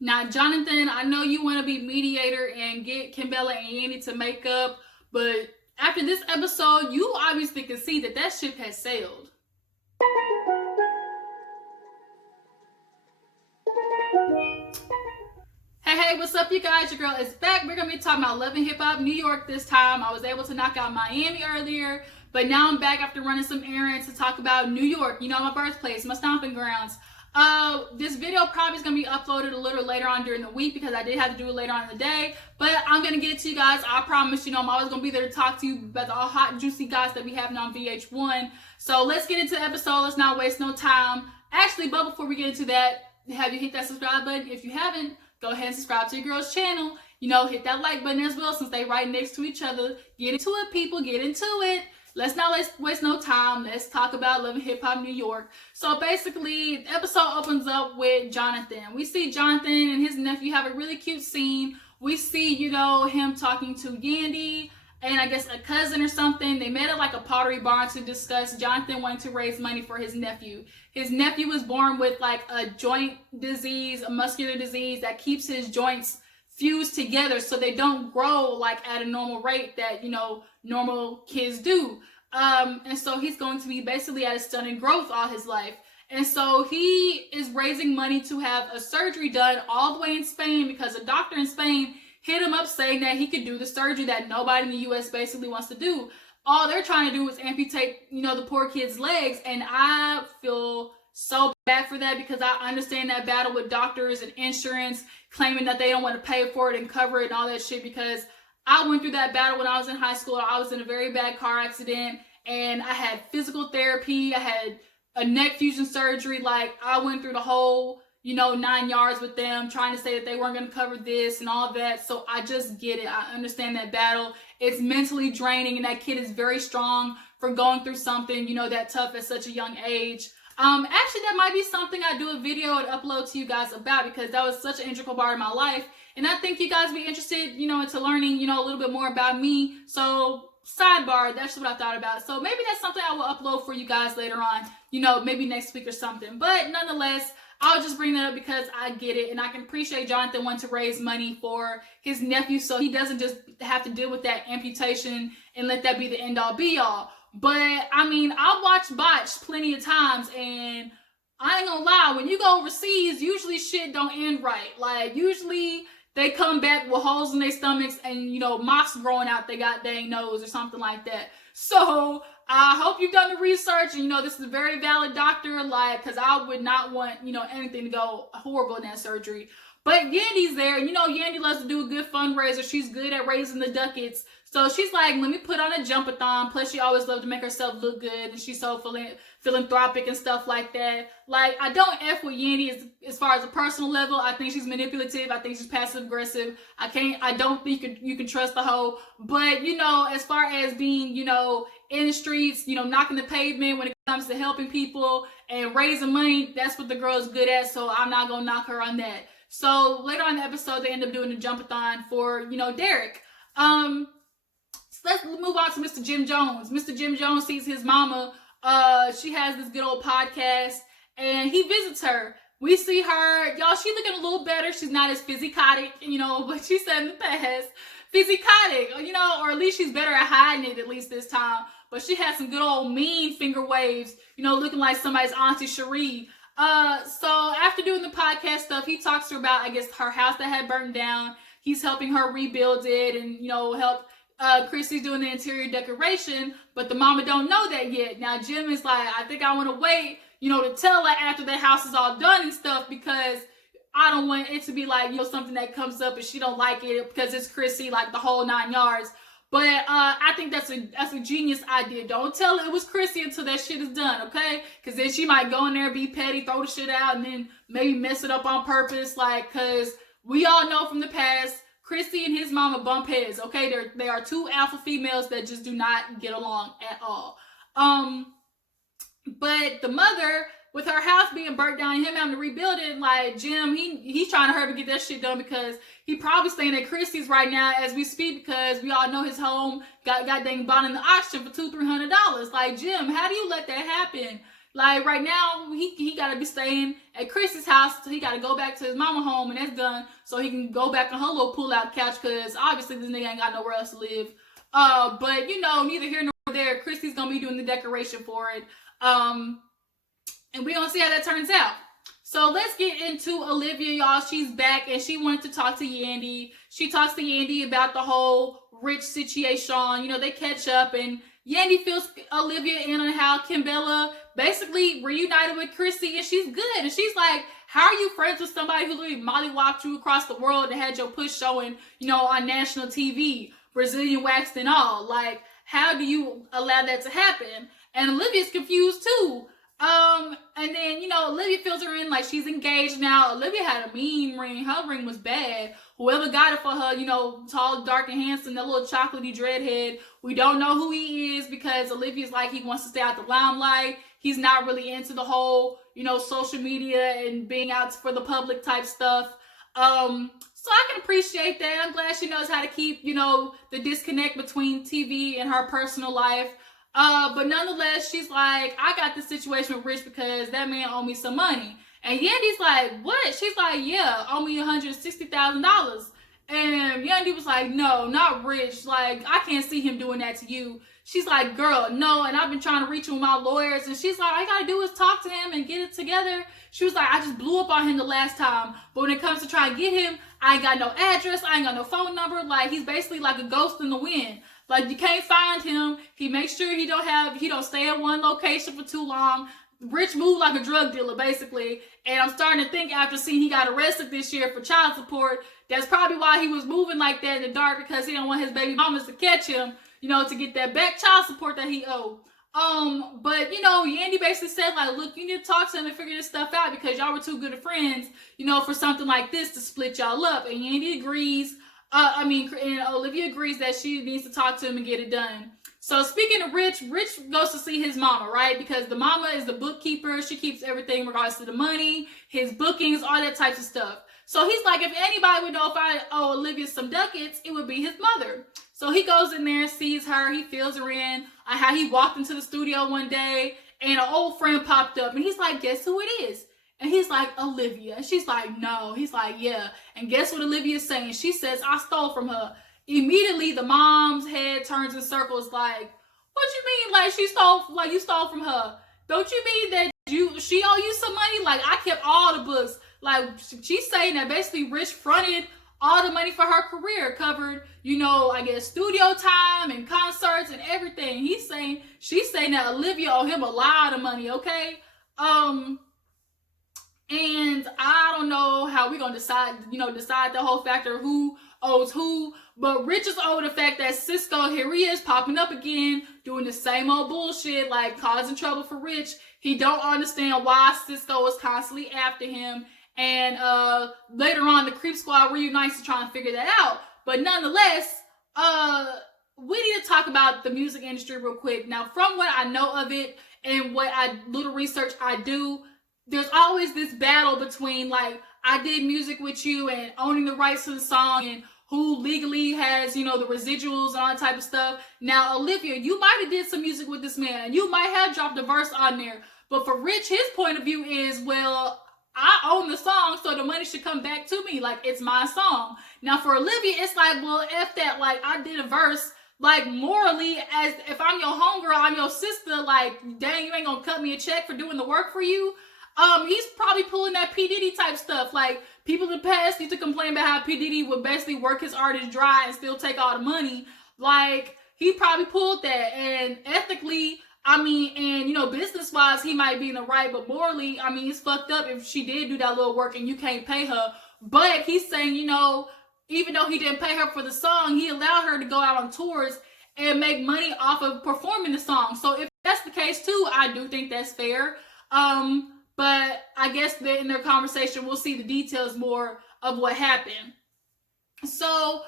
Now, Jonathan, I know you want to be mediator and get Kimbella and Yandy to make up, but after this episode, you obviously can see that that ship has sailed. Hey, what's up, you guys? Your girl is back. We're going to be talking about Love and Hip Hop New York this time. I was able to knock out Miami earlier, but now I'm back after running some errands to talk about New York, you know, my birthplace, my stomping grounds. This video probably is going to be uploaded a little later on during the week because I did have to do it later on in the day, but I'm going to get it to you guys. I promise, you know, I'm always going to be there to talk to you about the all hot, juicy guys that we having on VH1. So let's get into the episode. Let's not waste no time. Actually, but before we get into that, have you hit that subscribe button? If you haven't, go ahead and subscribe to your girl's channel. You know, hit that like button as well since they right next to each other. Get into it, people. Get into it. Let's not waste no time. Let's talk about Love and Hip Hop New York. So basically, the episode opens up with Jonathan. We see Jonathan and his nephew have a really cute scene. We see, you know, him talking to Yandy and I guess a cousin or something. They met at like a pottery barn to discuss Jonathan wanting to raise money for his nephew. His nephew was born with like a joint disease, a muscular disease that keeps his joints fused together so they don't grow like at a normal rate that, you know, normal kids do. And so he's going to be basically at a stunning growth all his life. And so he is raising money to have a surgery done all the way in Spain because a doctor in Spain hit him up saying that he could do the surgery that nobody in the U.S. basically wants to do. All they're trying to do is amputate, you know, the poor kid's legs. And I feel so bad for that because I understand that battle with doctors and insurance claiming that they don't want to pay for it and cover it and all that shit, because I went through that battle when I was in high school. I was in a very bad car accident and I had physical therapy. I had a neck fusion surgery. Like, I went through the whole, you know, 9 yards with them trying to say that they weren't going to cover this and all that. So I just get it. I understand that battle. It's mentally draining and that kid is very strong for going through something, you know, that tough at such a young age. Actually, that might be something I do a video and upload to you guys about because that was such an integral part of my life. And I think you guys be interested, you know, into learning, you know, a little bit more about me. So sidebar, that's what I thought about. So maybe that's something I will upload for you guys later on, you know, maybe next week or something. But nonetheless, I'll just bring that up because I get it. And I can appreciate Jonathan wanting to raise money for his nephew so he doesn't just have to deal with that amputation and let that be the end all be all. But I mean, I've watched Botched plenty of times and I ain't gonna lie, when you go overseas, usually shit don't end right. Like, usually they come back with holes in their stomachs and, you know, moss growing out their goddamn nose or something like that. So I hope you've done the research and, you know, this is a very valid doctor, like, because I would not want, you know, anything to go horrible in that surgery. But Yandy's there, and you know Yandy loves to do a good fundraiser. She's good at raising the ducats. So she's like, let me put on a jump-a-thon. Plus, she always loves to make herself look good, and she's so philanthropic and stuff like that. Like, I don't F with Yandy as far as a personal level. I think she's manipulative. I think she's passive-aggressive. I don't think you can trust the hoe. But, you know, as far as being, you know, in the streets, you know, knocking the pavement when it comes to helping people and raising money, that's what the girl's good at. So I'm not going to knock her on that. So later on in the episode, they end up doing a jump-a-thon for, you know, Derek. So let's move on to Mr. Jim Jones. Mr. Jim Jones sees his mama. She has this good old podcast, and he visits her. We see her. Y'all, she's looking a little better. She's not as physicotic, you know, but she said in the past, physicotic, you know, or at least she's better at hiding it, at least this time. But she has some good old mean finger waves, you know, looking like somebody's Auntie Cherie. So after doing the podcast stuff, he talks to her about, I guess, her house that had burned down. He's helping her rebuild it and, you know, help Chrissy's doing the interior decoration, but the mama don't know that yet. Now Jim is like, I think I want to wait, you know, to tell her after the house is all done and stuff, because I don't want it to be like, you know, something that comes up and she don't like it because it's Chrissy, like the whole 9 yards. But I think that's a genius idea. Don't tell her it was Chrissy until that shit is done, okay? Because then she might go in there, be petty, throw the shit out, and then maybe mess it up on purpose. Like, because we all know from the past, Chrissy and his mama bump heads, okay? They are two alpha females that just do not get along at all. But the mother, with her house being burnt down and him having to rebuild it, like, Jim, he's trying to hurry to get that shit done because he probably staying at Chrissy's right now as we speak, because we all know his home got dang bought in the auction for $200-300. Like, Jim, how do you let that happen? Like right now, he gotta be staying at Chrissy's house, so he gotta go back to his mama home, and that's done, so he can go back on her little pull-out couch, cause obviously this nigga ain't got nowhere else to live. But you know, neither here nor there. Chrissy's gonna be doing the decoration for it. And we gonna see how that turns out. So let's get into Olivia, y'all. She's back and she wanted to talk to Yandy. She talks to Yandy about the whole Rich situation. You know, they catch up and Yandy fills Olivia in on how Kimbella basically reunited with Chrissy and she's good. And she's like, how are you friends with somebody who literally mollywopped you across the world and had your push showing, you know, on national TV, Brazilian waxed and all? Like, how do you allow that to happen? And Olivia's confused too. And then, you know, Olivia fills her in like she's engaged now. Olivia had a mean ring. Her ring was bad. Whoever got it for her, you know, tall, dark, and handsome, that little chocolatey dreadhead. We don't know who he is because Olivia's like he wants to stay out the limelight. He's not really into the whole, you know, social media and being out for the public type stuff. So I can appreciate that. I'm glad she knows how to keep, you know, the disconnect between TV and her personal life. But nonetheless, she's like, I got this situation with Rich because that man owed me some money. And Yandy's like, what? She's like, yeah, owe me $160,000. And Yandy was like, no, not Rich. Like, I can't see him doing that to you. She's like, girl, no. And I've been trying to reach him with my lawyers. And she's like, all I gotta do is talk to him and get it together. She was like, I just blew up on him the last time. But when it comes to trying to get him, I ain't got no address. I ain't got no phone number. Like, he's basically like a ghost in the wind. Like, you can't find him. He makes sure he don't stay at one location for too long. Rich moved like a drug dealer, basically. And I'm starting to think after seeing he got arrested this year for child support, that's probably why he was moving like that in the dark, because he don't want his baby mamas to catch him, you know, to get that back child support that he owed. But, you know, Yandy basically said, like, look, you need to talk to him and figure this stuff out because y'all were too good of friends, you know, for something like this to split y'all up. And Yandy agrees. And Olivia agrees that she needs to talk to him and get it done. So speaking of Rich goes to see his mama, right? Because the mama is the bookkeeper. She keeps everything in regards to the money, his bookings, all that types of stuff. So he's like, if anybody would know if I owe Olivia some ducats, it would be his mother. So he goes in there, sees her, he fills her in on how he walked into the studio one day and an old friend popped up and he's like, guess who it is? And he's like, Olivia. And she's like, no. He's like, yeah. And guess what Olivia's saying? She says, I stole from her. Immediately, the mom's head turns in circles like, what you mean? Like, you stole from her. Don't you mean that she owe you some money? Like, I kept all the books. Like, she's saying that basically Rich fronted all the money for her career, covered, you know, I guess studio time and concerts and everything. She's saying that Olivia owe him a lot of money, okay? And I don't know how we're going to decide the whole factor of who owes who. But Rich is over the fact that Cisco, here he is, popping up again, doing the same old bullshit, like causing trouble for Rich. He don't understand why Cisco is constantly after him. And later on, the Creep Squad reunites to try and figure that out. But nonetheless, we need to talk about the music industry real quick. Now, from what I know of it and what little research I do, there's always this battle between, like, I did music with you and owning the rights to the song and who legally has, you know, the residuals and all that type of stuff. Now, Olivia, you might have did some music with this man. You might have dropped a verse on there. But for Rich, his point of view is, well, I own the song, so the money should come back to me. Like, it's my song. Now, for Olivia, it's like, well, F that. Like, I did a verse. Like, morally, as if I'm your homegirl, I'm your sister, like, dang, you ain't gonna cut me a check for doing the work for you. He's probably pulling that P. Diddy type stuff. Like, people in the past used to complain about how P. Diddy would basically work his artist dry and still take all the money. Like, he probably pulled that. And ethically, and, you know, business-wise, he might be in the right. But morally, it's fucked up if she did do that little work and you can't pay her. But he's saying, you know, even though he didn't pay her for the song, he allowed her to go out on tours and make money off of performing the song. So if that's the case, too, I do think that's fair. But I guess that in their conversation, we'll see the details more of what happened. So,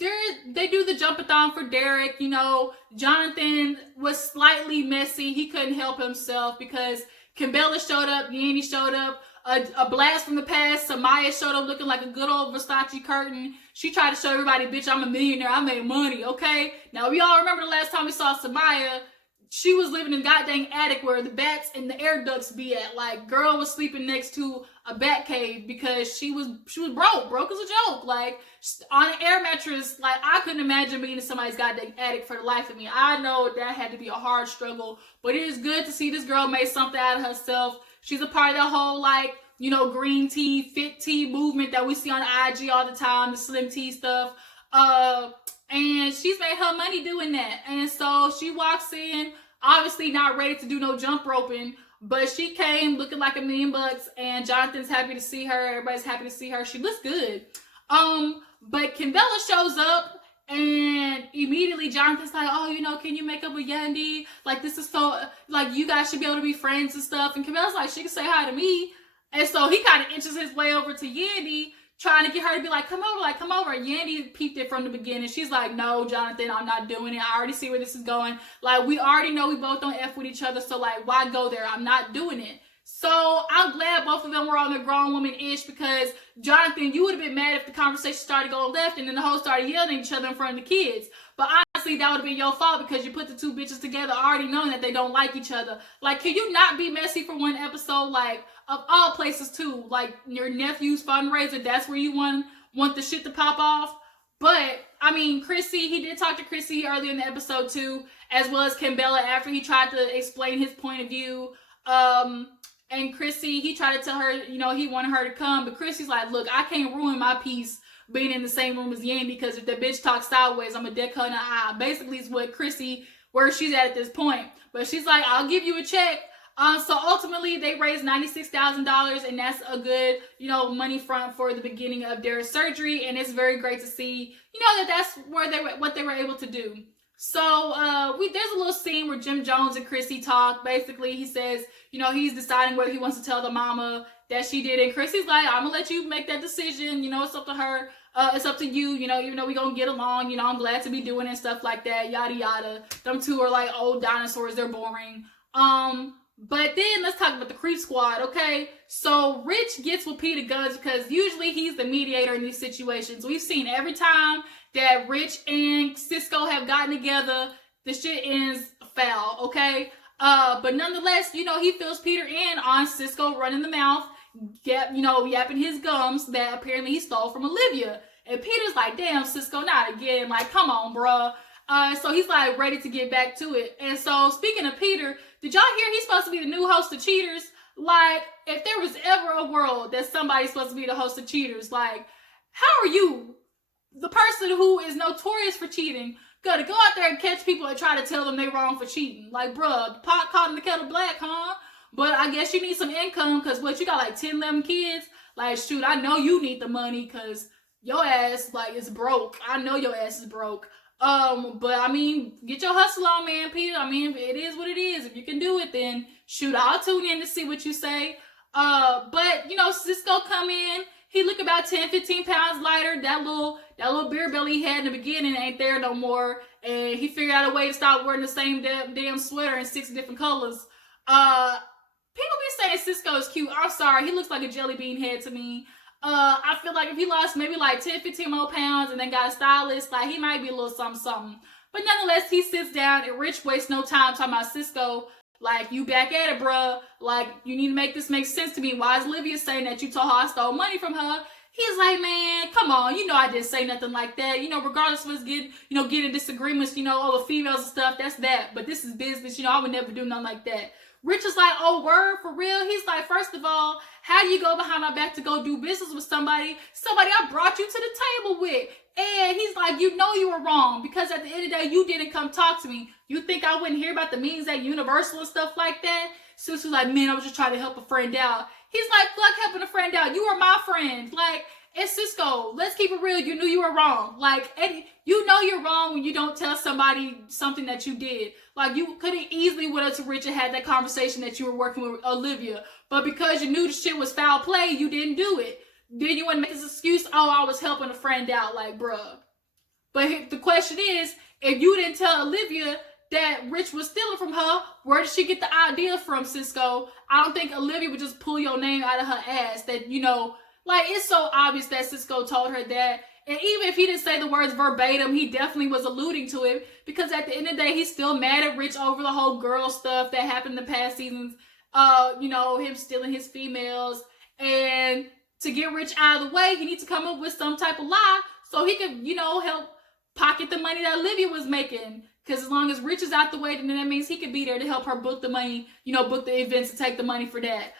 they do the jump-a-thon for Derek. You know, Jonathan was slightly messy. He couldn't help himself because Kimbella showed up, Yandy showed up, a blast from the past. Samaya showed up looking like a good old Versace curtain. She tried to show everybody, bitch, I'm a millionaire. I made money, okay? Now, we all remember the last time we saw Samaya. she was living in goddamn attic where the bats and the air ducts be at. Like, girl was sleeping next to a bat cave because she was broke as a joke. Like, on an air mattress. Like, I couldn't imagine being in somebody's goddamn attic for the life of me. I know that had to be a hard struggle, but it is good to see this girl make something out of herself. She's a part of that whole, like, you know, green tea, fit tea movement that we see on IG all the time, the slim tea stuff. And she's made her money doing that. And so she walks in, obviously not ready to do no jump roping, but she came looking like $1,000,000, and Jonathan's happy to see her. Everybody's happy to see her. She looks good. But Kimbella shows up, and immediately Jonathan's like, oh, you know, can you make up with Yandy? Like, this is so, like, you guys should be able to be friends and stuff. And Kimbella's like, she can say hi to me. And so he kind of inches his way over to Yandy, trying to get her to be like, come over. And Yandy peeped it from the beginning. She's like, no, Jonathan, I'm not doing it. I already see where this is going. Like, we already know we both don't F with each other. So, like, why go there? I'm not doing it. So, I'm glad both of them were on the grown woman-ish, because, Jonathan, you would have been mad if the conversation started going left and then the hoes started yelling at each other in front of the kids. But honestly, that would have been your fault, because you put the two bitches together already knowing that they don't like each other. Like, can you not be messy for one episode? Like, of all places too, like your nephew's fundraiser, that's where you want the shit to pop off. But I mean, Chrissy, he did talk to Chrissy earlier in the episode too, as well as Kimbella after he tried to explain his point of view. And Chrissy, he tried to tell her, you know, he wanted her to come, but Chrissy's like, look, I can't ruin my peace being in the same room as Yandy, because if the bitch talks sideways, I'm gonna deck her in the eye. Basically, is what Chrissy, where she's at this point. But she's like, I'll give you a check. So ultimately, they raised $96,000, and that's a good, you know, money front for the beginning of their surgery. And it's very great to see, you know, that's where what they were able to do. So there's a little scene where Jim Jones and Chrissy talk. Basically, he says, you know, he's deciding whether he wants to tell the mama that she did it. And Chrissy's like, I'm gonna let you make that decision. You know, it's up to her. It's up to you. You know, even though we gonna get along. You know, I'm glad to be doing it and stuff like that. Yada yada. Them two are like old dinosaurs. They're boring. But then let's talk about the Creep Squad, okay? So Rich gets with Peter Guns because usually he's the mediator in these situations. We've seen every time that Rich and Cisco have gotten together, the shit ends foul, okay? But nonetheless, you know, he fills Peter in on Cisco running the mouth, yapping his gums that apparently he stole from Olivia. And Peter's like, damn, Cisco, not again. Like, come on, bruh. So he's like ready to get back to it. And so speaking of Peter, did y'all hear he's supposed to be the new host of Cheaters? Like, if there was ever a world that somebody's supposed to be the host of Cheaters, like, how are you, the person who is notorious for cheating, gonna go out there and catch people and try to tell them they wrong for cheating? Like, bruh, the pot caught in the kettle black, huh? But I guess you need some income, because what, you got like 10, 11 kids? Like, shoot, I know you need the money, because your ass, like, is broke. I know your ass is broke. But I mean, get your hustle on, man, Peter. I mean, it is what it is. If you can do it, then shoot, I'll tune in to see what you say. But you know, Cisco come in, he look about 10, 15 pounds lighter. That little beer belly he had in the beginning ain't there no more. And he figured out a way to stop wearing the same damn sweater in 6 different colors. People be saying Cisco is cute. I'm sorry, he looks like a jelly bean head to me. I feel like if he lost maybe like 10, 15 more pounds and then got a stylist, like he might be a little something. But nonetheless, he sits down and Rich wastes no time talking about Cisco. Like, you back at it, bruh. Like, you need to make this make sense to me. Why is Olivia saying that you told her I stole money from her? He's like, man, come on. You know I didn't say nothing like that. You know, regardless of us getting disagreements, you know, over females and stuff, that's that. But this is business. You know, I would never do nothing like that. Rich is like, oh, word, for real? He's like, first of all, how do you go behind my back to go do business with somebody I brought you to the table with? And he's like, you know you were wrong, because at the end of the day, you didn't come talk to me. You think I wouldn't hear about the meetings at Universal and stuff like that? Sis was like, man, I was just trying to help a friend out. He's like, fuck helping a friend out. You are my friend. Like, it's Cisco. Let's keep it real. You knew you were wrong. Like, and you know you're wrong when you don't tell somebody something that you did. Like, you could have easily went up to Rich and had that conversation that you were working with Olivia. But because you knew the shit was foul play, you didn't do it. Then you want to make this excuse, oh, I was helping a friend out. Like, bruh. But the question is, if you didn't tell Olivia that Rich was stealing from her, where did she get the idea from, Cisco? I don't think Olivia would just pull your name out of her ass that, you know, like, it's so obvious that Cisco told her that. And even if he didn't say the words verbatim, he definitely was alluding to it, because at the end of the day, he's still mad at Rich over the whole girl stuff that happened in the past seasons. Him stealing his females. And to get Rich out of the way, he needs to come up with some type of lie so he could, help pocket the money that Olivia was making. Because as long as Rich is out the way, then that means he could be there to help her book the money, book the events and take the money for that.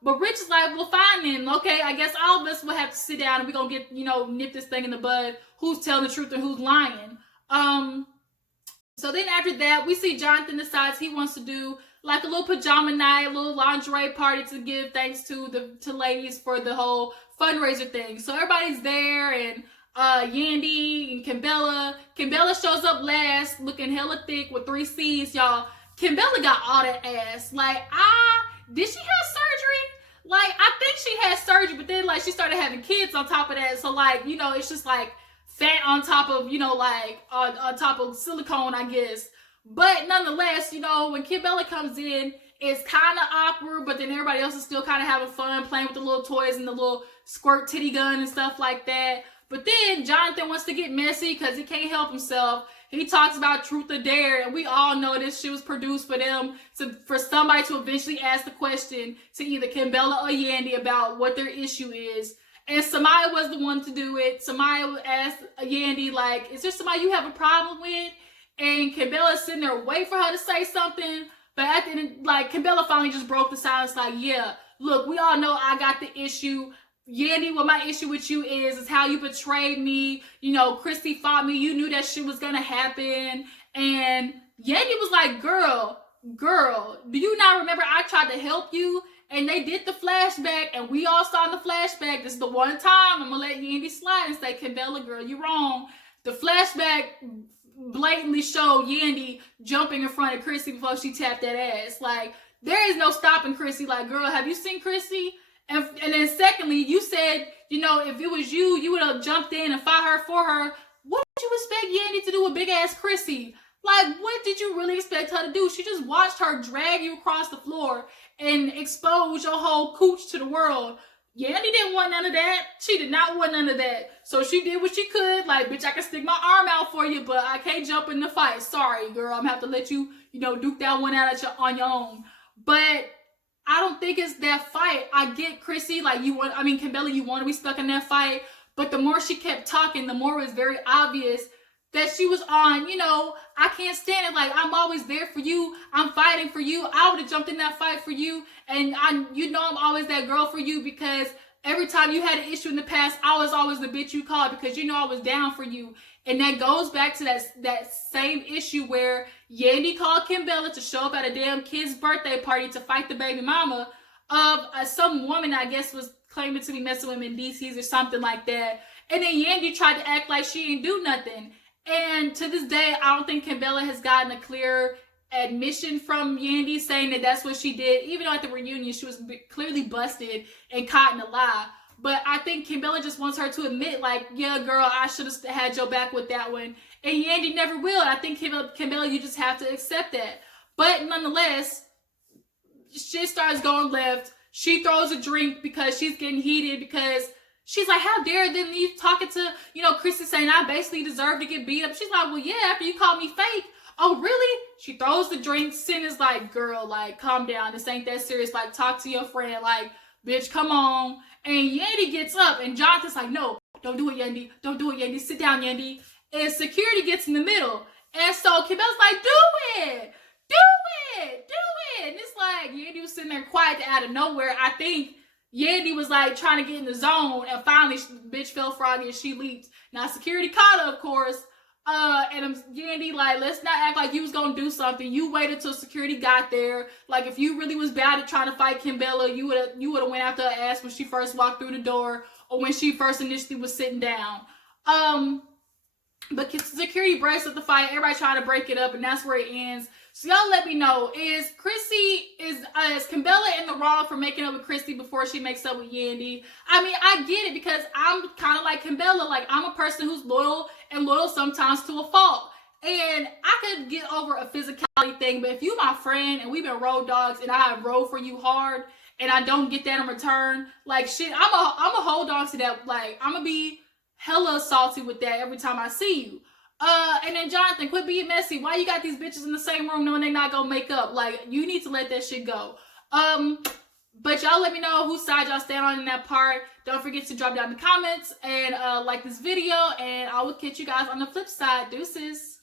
But Rich is like, well, fine then. Okay, I guess all of us will have to sit down and we're going to get, nip this thing in the bud. Who's telling the truth and who's lying? So then after that, we see Jonathan decides he wants to do like a little pajama night, a little lingerie party to give thanks to ladies for the whole fundraiser thing. So everybody's there, and Yandy and Kimbella. Kimbella shows up last, looking hella thick with 3 C's, y'all. Kimbella got all that ass. Like, did she have surgery? Like, I think she had surgery, but then, like, she started having kids on top of that. So, like, it's just, like, fat on top of, on top of silicone, I guess. But nonetheless, when Kimbella comes in, it's kind of awkward, but then everybody else is still kind of having fun, playing with the little toys and the little squirt titty gun and stuff like that. But then Jonathan wants to get messy because he can't help himself. He talks about Truth or Dare, and we all know this shit was produced for them, for somebody to eventually ask the question to either Kimbella or Yandy about what their issue is. And Samaya was the one to do it. Samaya asked Yandy, like, is there somebody you have a problem with? And Kimbella's sitting there waiting for her to say something. But at the end, like, Kimbella finally just broke the silence, like, yeah, look, we all know I got the issue. Yandy, what my issue with you is how you betrayed me. Chrissy fought me. You knew that shit was gonna happen. And Yandy was like, girl, do you not remember I tried to help you? And they did the flashback, and we all saw the flashback. This is the one time I'm gonna let Yandy slide and say, Kimbella, girl, you're wrong. The flashback blatantly showed Yandy jumping in front of Chrissy before she tapped that ass. Like, there is no stopping Chrissy. Like, girl, have you seen Chrissy? And then secondly, you said, if it was you, you would have jumped in and fought her for her. What did you expect Yandy to do with big ass Chrissy? Like, what did you really expect her to do? She just watched her drag you across the floor and expose your whole cooch to the world. Yandy didn't want none of that. She did not want none of that. So she did what she could. Like, bitch, I can stick my arm out for you, but I can't jump in the fight. Sorry, girl. I'm gonna have to let you, duke that one out on your own. But I don't think it's that fight. I get Chrissy, like, Kimbella, you want to be stuck in that fight. But the more she kept talking, the more it was very obvious that she was on, I can't stand it. Like, I'm always there for you. I'm fighting for you. I would have jumped in that fight for you. And I'm always that girl for you, because every time you had an issue in the past, I was always the bitch you called, because I was down for you. And that goes back to that same issue where Yandy called Kimbella to show up at a damn kid's birthday party to fight the baby mama of some woman, I guess, was claiming to be messing with him in DC's or something like that. And then Yandy tried to act like she didn't do nothing. And to this day, I don't think Kimbella has gotten a clear admission from Yandy saying that that's what she did. Even though at the reunion, she was clearly busted and caught in a lie. But I think Kimbella just wants her to admit, like, yeah, girl, I should have had your back with that one. And Yandy never will. I think Kimbella, you just have to accept that. But nonetheless, shit starts going left. She throws a drink because she's getting heated, because she's like, how dare them you talking to, Chrissy saying I basically deserve to get beat up. She's like, well, yeah, after you called me fake. Oh, really? She throws the drink. Sin is like, girl, like, calm down. This ain't that serious. Like, talk to your friend. Like, bitch, come on. And Yandy gets up, and Jonathan's like, no, don't do it, Yandy. Don't do it, Yandy. Sit down, Yandy. And security gets in the middle. And so Kimbella's like, do it. Do it. Do it. And it's like, Yandy was sitting there quiet out of nowhere. I think Yandy was like trying to get in the zone, and finally the bitch fell froggy and she leaped. Now security caught her, of course. And Yandy like, let's not act like you was gonna do something. You waited till security got there. Like, if you really was bad at trying to fight Kimbella, you would have went after her ass when she first walked through the door, or when she first initially was sitting down. But security breaks up the fight. Everybody trying to break it up, and that's where it ends. So y'all let me know, is Kimbella in the wrong for making up with Chrissy before she makes up with Yandy? I mean, I get it, because I'm kind of like Kimbella. Like, I'm a person who's loyal sometimes to a fault. And I could get over a physicality thing, but if you my friend and we've been road dogs and I have rode for you hard and I don't get that in return, like, shit, I'm a hold on to that. Like, I'm gonna be hella salty with that every time I see you. And then Jonathan, quit being messy. Why you got these bitches in the same room knowing they not gonna make up? Like, you need to let that shit go. But y'all let me know whose side y'all stand on in that part. Don't forget to drop down in the comments and like this video, and I will catch you guys on the flip side. Deuces.